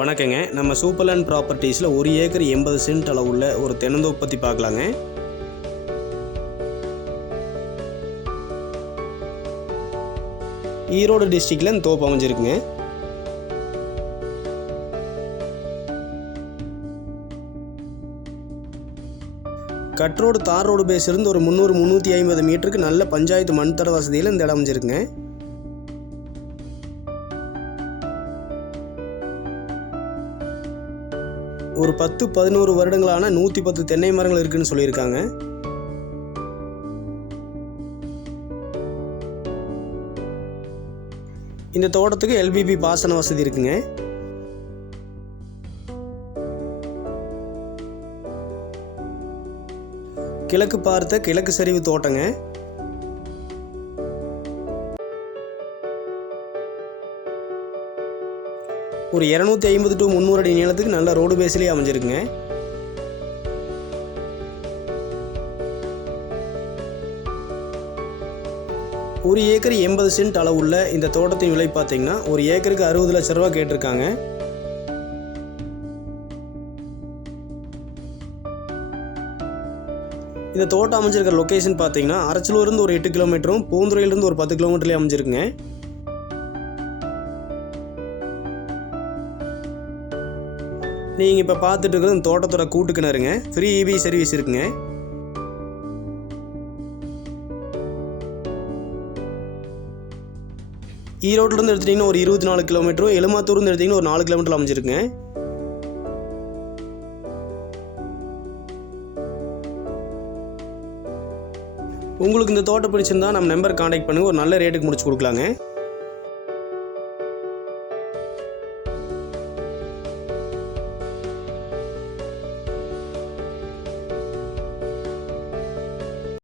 வணக்கங்க. நம்ம சூப்பர்லேண்ட் ப்ராப்பர்ட்டிஸில் 1 acre 80 send அளவுள்ள ஒரு தென்னந்தோப்பு பற்றி பார்க்கலாங்க. ஈரோடு டிஸ்ட்ரிக்டில் இந்த தோப்பு அமைஞ்சிருக்குங்க. கட் ரோடு தார் ரோடு பேஸ் இருந்து ஒரு 300-350 மீட்டருக்கு நல்ல பஞ்சாயத்து மண் தட வசதியில் இந்த இடம் அமைஞ்சிருக்குங்க. ஒரு 10-11 வருடங்களான 110 தென்னை மரங்கள் இருக்குன்னு சொல்லியிருக்காங்க. இந்த தோட்டத்துக்கு எல்பிபி பாசன வசதி இருக்குங்க. கிழக்கு பார்த்த கிழக்கு சரிவு தோட்டங்க. ஒரு 250-300 அடி நீளத்துக்கு நல்ல ரோடு பேஸ்லேயே அமைஞ்சிருக்குங்க. ஒரு ஏக்கர் 80 சென்ட் அளவுள்ள இந்த தோட்டத்தின் விலை பார்த்தீங்கன்னா ஒரு ஏக்கருக்கு 60 லட்சம் ரூபா கேட்டிருக்காங்க. இந்த தோட்டம் அமைஞ்சிருக்கிற லொக்கேஷன் பார்த்தீங்கன்னா அரச்சலூர்லேருந்து ஒரு 8 கிலோமீட்டரும் பூந்துறையிலிருந்து ஒரு 10 கிலோமீட்டர்லேயே அமைஞ்சிருக்குங்க. நீங்கள் இப்போ பார்த்துட்டு இருக்கிறது இந்த தோட்டத்தோட கூட்டு கிணறுங்க. ஃப்ரீ இபி சர்வீஸ் இருக்குங்க. ஈரோட்டிலேருந்து எடுத்துட்டிங்கன்னா ஒரு 24 கிலோமீட்டரும், எலுமாத்தூர்லேருந்து எடுத்திங்கன்னா ஒரு 4 கிலோமீட்டர் அமைஞ்சிருக்குங்க. உங்களுக்கு இந்த தோட்டம் பிடிச்சிருந்தா நம்ம நம்பர் கான்டாக்ட் பண்ணுங்கள். ஒரு நல்ல ரேட்டுக்கு முடிச்சு கொடுக்கலாங்க.